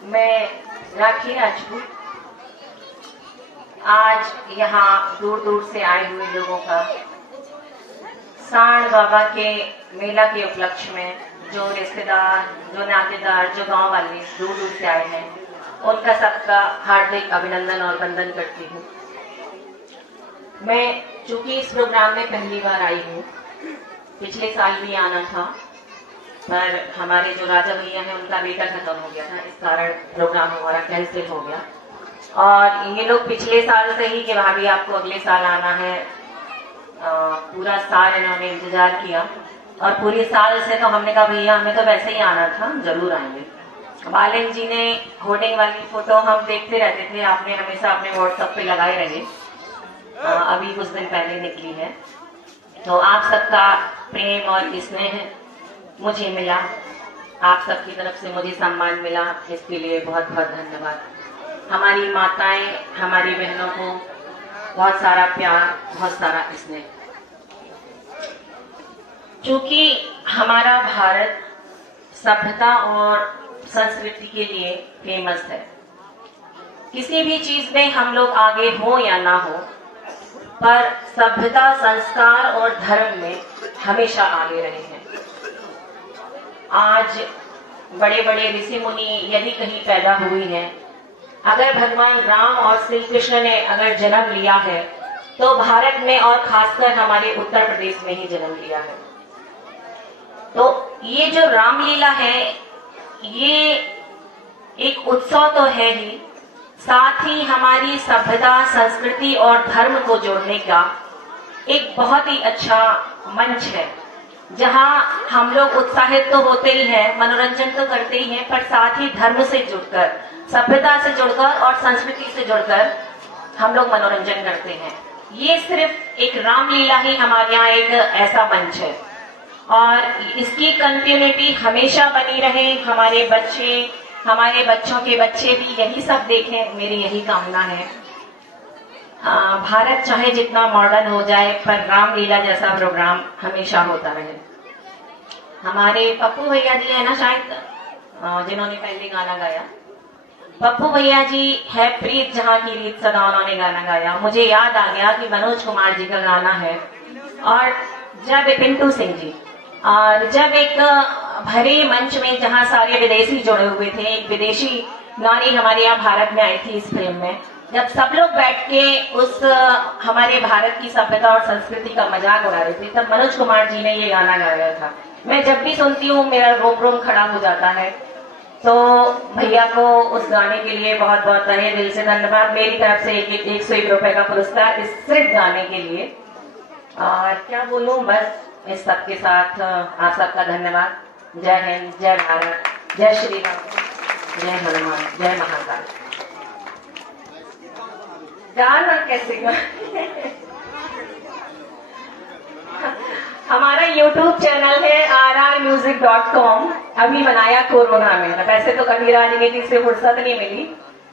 मैं राखी राजपूत आज यहाँ दूर दूर से आए हुए लोगों का सांड बाबा के मेला के उपलक्ष्य में जो रिश्तेदार, जो नातेदार, जो गांव वाले दूर दूर से आए हैं, उनका सबका हार्दिक अभिनंदन और वंदन करती हूँ। मैं चूंकि इस प्रोग्राम में पहली बार आई हूँ, पिछले साल भी आना था, पर हमारे जो राजा भैया हैं उनका बेटा खत्म हो गया था, इस कारण प्रोग्राम हमारा कैंसिल हो गया। और ये लोग पिछले साल से ही कि भाभी आपको अगले साल आना है, पूरा साल इन्होंने इंतजार किया और पूरे साल से तो हमने कहा भैया हमें तो वैसे ही आना था, जरूर आएंगे। बालन जी ने होर्डिंग वाली फोटो हम देखते रहते थे, आपने हमेशा अपने व्हाट्सएप पे लगाए रहे, अभी कुछ दिन पहले निकली है। तो आप सबका प्रेम और स्नेह मुझे मिला, आप सबकी तरफ से मुझे सम्मान मिला, इसके लिए बहुत बहुत धन्यवाद। हमारी माताएं, हमारी बहनों को बहुत सारा प्यार, बहुत सारा स्नेह। क्योंकि हमारा भारत सभ्यता और संस्कृति के लिए फेमस है। किसी भी चीज में हम लोग आगे हो या ना हो, पर सभ्यता, संस्कार और धर्म में हमेशा आगे रहे हैं। आज बड़े बड़े ऋषि मुनि यदि कहीं पैदा हुई हैं, अगर भगवान राम और श्री कृष्ण ने अगर जन्म लिया है तो भारत में और खासकर हमारे उत्तर प्रदेश में ही जन्म लिया है। तो ये जो रामलीला है, ये एक उत्सव तो है ही, साथ ही हमारी सभ्यता, संस्कृति और धर्म को जोड़ने का एक बहुत ही अच्छा मंच है, जहां हम लोग उत्साहित तो होते ही हैं, मनोरंजन तो करते ही हैं, पर साथ ही धर्म से जुड़कर, सभ्यता से जुड़कर और संस्कृति से जुड़कर हम लोग मनोरंजन करते हैं। ये सिर्फ एक रामलीला ही हमारे यहाँ एक ऐसा मंच है और इसकी कंटिन्यूटी हमेशा बनी रहे। हमारे बच्चे, हमारे बच्चों के बच्चे भी यही सब देखें, मेरी यही कामना है। भारत चाहे जितना मॉडर्न हो जाए, पर रामलीला जैसा प्रोग्राम हमेशा होता रहे। हमारे पप्पू भैया जी है ना शायद, जिन्होंने पहले गाना गाया, पप्पू भैया जी है प्रीत जहां की रीत सदा, उन्होंने गाना गाया। मुझे याद आ गया कि मनोज कुमार जी का गाना है, और जब पिंटू सिंह जी, और जब एक भरे मंच में जहां सारे विदेशी जुड़े हुए थे, एक विदेशी गानी हमारे यहाँ भारत में आई थी इस फिल्म में, जब सब लोग बैठ के उस हमारे भारत की सभ्यता और संस्कृति का मजाक उड़ा रहे थे, तब मनोज कुमार जी ने ये गाना गाया था। मैं जब भी सुनती हूँ मेरा रोम रोम खड़ा हो जाता है। तो भैया को उस गाने के लिए बहुत बहुत तहे दिल से धन्यवाद। मेरी तरफ से 101 रुपए का पुरस्कार इस सिर्फ गाने के लिए। और क्या बोलूं, बस इस सबके साथ आप सबका धन्यवाद। जय हिंद, जय भारत, जय श्री राम, जय हनुमान, जय महाकाल। गाना कैसे गाए? हमारा YouTube चैनल है rrmusic.com, अभी बनाया कोरोना में। वैसे तो कभी राजनीति से फुर्सत नहीं मिली,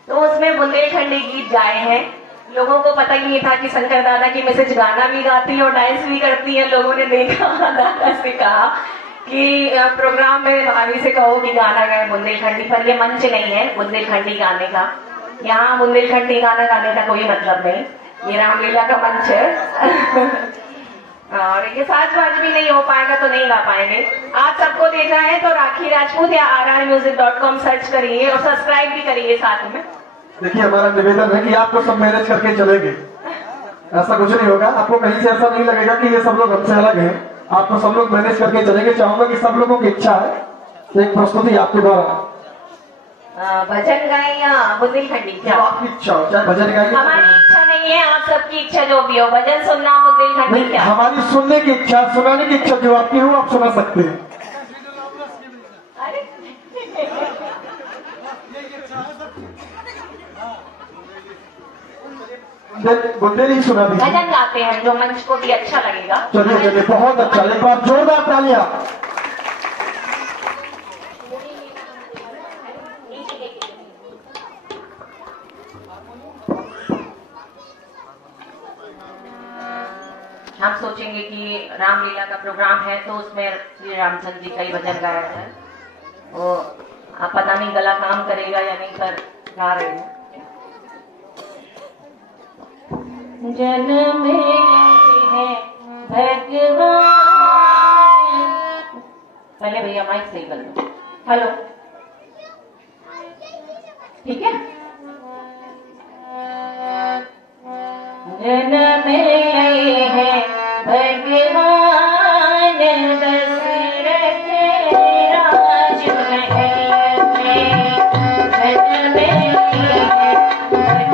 तो उसमें बुंदेलखंडी गीत गाए हैं। लोगों को पता ही नहीं था कि शंकर दादा की मैसेज गाना भी गाती है और डांस भी करती है। लोगों ने देखा, दादा से कहा कि प्रोग्राम में भाभी से कहो कि गाना गाए बुंदेलखंडी, पर ये मंच नहीं है बुंदेलखंडी गाने का। यहाँ बुंदेलखंडी गाना गाने का कोई मतलब नहीं, ये रामलीला का मंच है। और ये साजबाज भी नहीं हो पाएगा तो नहीं गा पाएंगे। आप सबको देखना है तो राखी राजपूत या rrmusic.com सर्च करिए और सब्सक्राइब भी करिए साथ में। देखिए, हमारा निवेदन है कि आपको सब मैनेज करके चलेंगे, ऐसा कुछ नहीं होगा। आपको कहीं से ऐसा नहीं लगेगा कि ये सब लोग हमसे अलग हैं, आपको सब लोग मैनेज करके चलेंगे। चाहूंगा कि सब लोगों की इच्छा है एक प्रस्तुति आपके द्वारा भजन गाए या बुंदेलखंडी, क्या आपकी इच्छा हो, चाहे भजन गाइए। हमारी इच्छा नहीं है, आप सबकी इच्छा जो भी हो, भजन सुनना, बुंदेलखंडी क्या। हमारी सुनने की इच्छा, सुनाने की इच्छा जो आपकी हो आप सुना सकते हैं। बुंदेल ही सुना दीजिए। भजन गाते हैं जो मंच को भी अच्छा लगेगा। चलिए चलिए, बहुत अच्छा, एक बार जोरदार तालियां। हम सोचेंगे कि रामलीला का प्रोग्राम है तो उसमें श्री रामचंद्र जी का ही भजन गाया है। वो आप पता नहीं गला काम करेगा या नहीं, पर गा रही हूँ। जन्म है भगवान। पहले भैया माइक सही कर लो। हेलो, ठीक है। जन्म है भगवान दशरथ राजमहल में। जन्म है भगवान दशरथ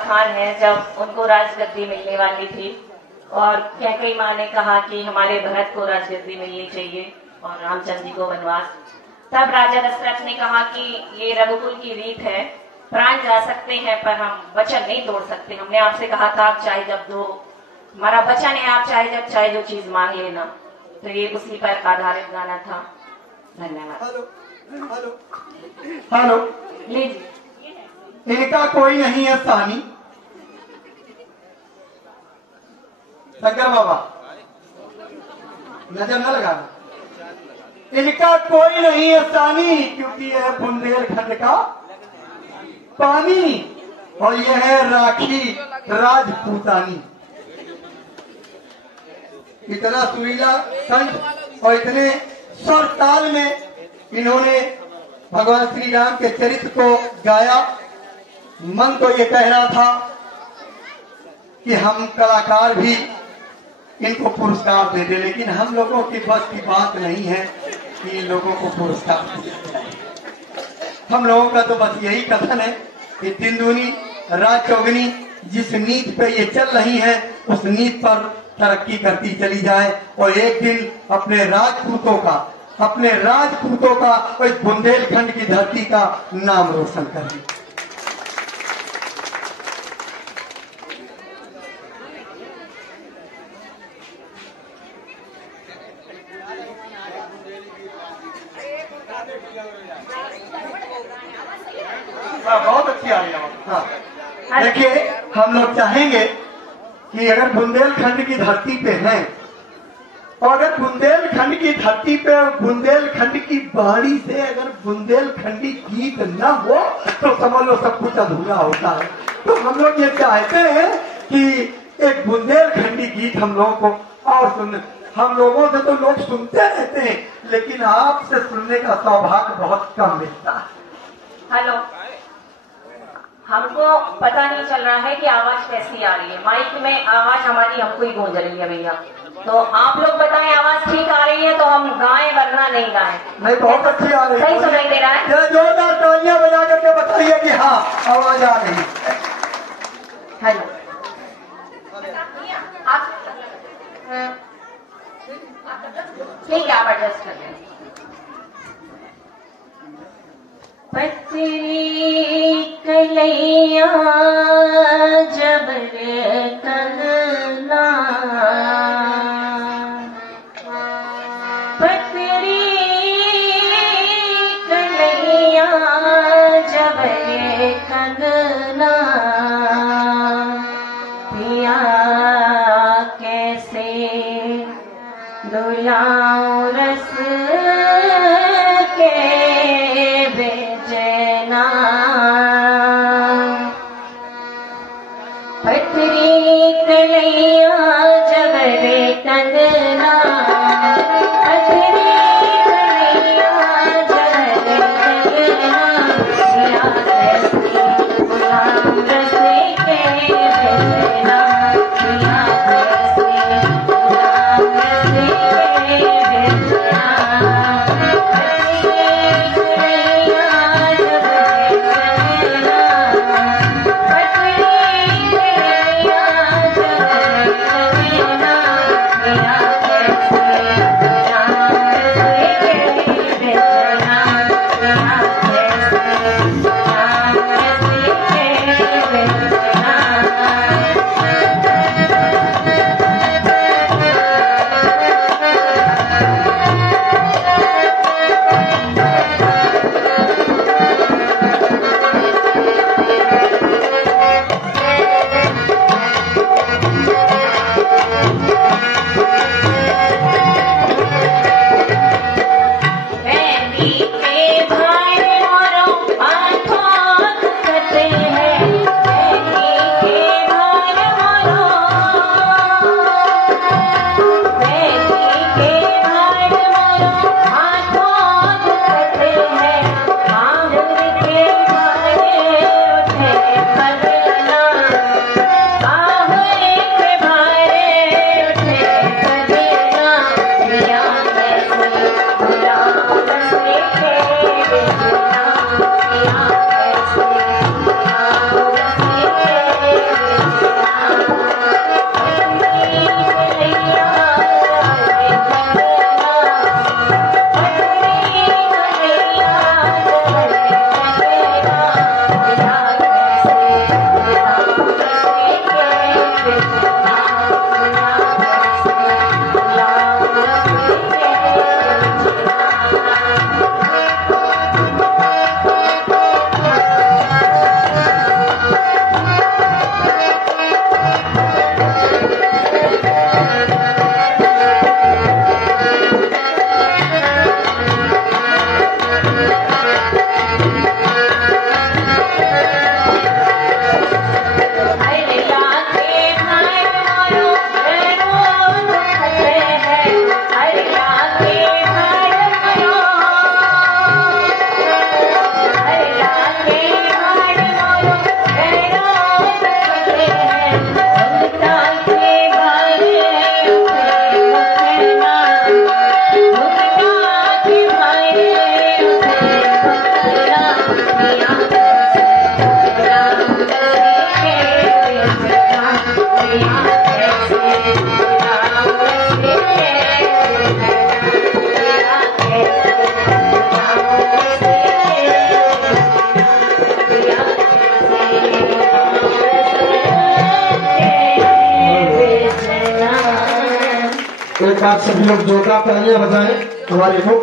राजमहल जब उनको राजगद्दी मिलने वाली थी और कैकेयी माँ ने कहा कि हमारे भरत को राजगद्दी मिलनी चाहिए और रामचंद्र जी को वनवास, तब राजा दशरथ ने कहा कि ये रघुकुल की रीत है, प्राण जा सकते हैं पर हम वचन नहीं तोड़ सकते। हमने आपसे कहा था आप चाहे जब दो, हमारा वचन है, आप चाहे जब चाहे जो चीज मांग लेना। तो ये उसी पर आधारित गाना था। धन्यवाद। हेलो हेलो हेलो, लीजिए। इनका कोई नहीं है सानी, शंकर बाबा नजर न लगाना। इनका कोई नहीं है सानी, क्योंकि यह बुंदेलखंड का पानी और यह है राखी राजपूतानी। इतना सुरीला कंठ और इतने स्वर ताल में इन्होंने भगवान श्री राम के चरित्र को गाया। मन तो ये कह रहा था कि हम कलाकार भी इनको पुरस्कार दे दे, लेकिन हम लोगों की बस की बात नहीं है कि इन लोगों को पुरस्कार दिया जाए। हम लोगों का तो बस यही कथन है कि दिन दूनी रात चौगनी, जिस नीति पे ये चल रही है उस नीति पर तरक्की करती चली जाए और एक दिन अपने राजपूतों का और इस बुंदेलखंड की धरती का नाम रोशन करें। बहुत अच्छी आ रही है। हाँ, देखिए हम लोग चाहेंगे कि अगर बुंदेलखंड की धरती पे हैं और अगर बुंदेलखंड की धरती पे बुंदेलखंड की बाणी से अगर बुंदेलखंडी गीत न हो तो समझ लो सब कुछ अधूरा होता है। तो हम लोग ये चाहते हैं कि एक बुंदेलखंडी गीत हम लोगों को और सुन, हम लोगों से तो लोग सुनते रहते हैं लेकिन आपसे सुनने का सौभाग्य बहुत कम मिलता है। हेलो, हमको पता नहीं चल रहा है कि आवाज कैसी आ रही है। माइक में आवाज हमारी हमको ही गूंज रही है भैया, तो आप लोग बताएं आवाज ठीक आ रही है तो हम गाएं वरना नहीं गाएं। नहीं, बहुत अच्छी आ रही है। सही सुनाई दे रहा है? जोरदार तालियां बजा करके बताइए कि हाँ आवाज आ रही है। हेलो, आप ठीक है, आप एडजस्ट कर लें। पतरी कलैया जबर कंगना, पतरी कलैया जबर कंगना, पिया कैसे दुलाऊं रस के बेजना, पतरी कलैया जबर कंगना, पतरी कलैया जबर कंगना, पिया कैसे गुलाम रस के बेजना, पिया कैसे गुलाम रस के बेजना। एक बार सभी लोग जोरदार तालियां बजाएं हमारे को।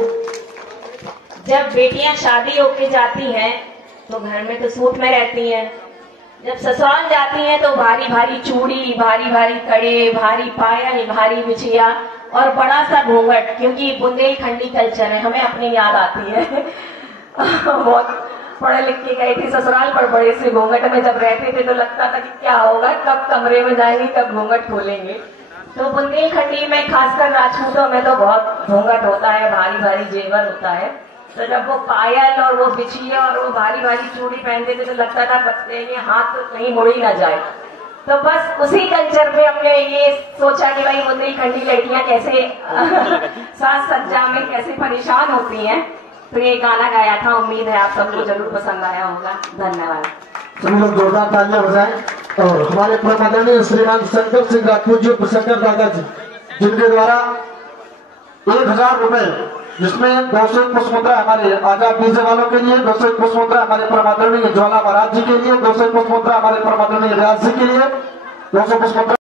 जब बेटियां शादी होके जाती हैं तो घर में तो सूट में रहती हैं। जब ससुराल जाती हैं तो भारी भारी चूड़ी, भारी भारी कड़े, भारी पायल, भारी बिछिया और बड़ा सा घूंघट, क्योंकि बुंदेलखंडी कल्चर है, हमें अपनी याद आती है। बहुत पढ़े लिख के गई थी ससुराल पर, बड़े से घूंघट में जब रहते थे तो लगता था कि क्या होगा, कब कमरे में जाएंगे, कब घूंघट खोलेंगे। तो बुंदेलखंडी में खासकर राजपूतों में तो बहुत घूंघट होता है, भारी भारी जेवर होता है। तो जब वो पायल और वो बिछिया और वो भारी भारी चूड़ी पहनते थे तो लगता था बच्चे ये हाथ तो कहीं मुड़ ही ना जाए। तो बस उसी कल्चर में हमने ये सोचा कि भाई बुंदेलखंडी लड़कियां कैसे साज सज्जा में कैसे परेशान होती हैं, तो ये गाना गाया था। उम्मीद है आप सबको जरूर पसंद आया होगा। धन्यवाद। सभी लोग जोरदार तालियां बजाएं। और हमारे परम आदरणीय श्रीमान शंकर सिंह राजपूत जी, शंकर दादा जी, जिनके द्वारा 1000 रुपए, जिसमें 201 पुष्प मुद्रा हमारे आजाद डीजे वालों के लिए, 201 पुष्प मुद्रा हमारे परम आदरणीय ज्वाला महाराज जी के लिए, 201 पुष्प मुद्रा हमारे परम आदरणीय व्यास जी के लिए, 200 पुष्प मुद्रा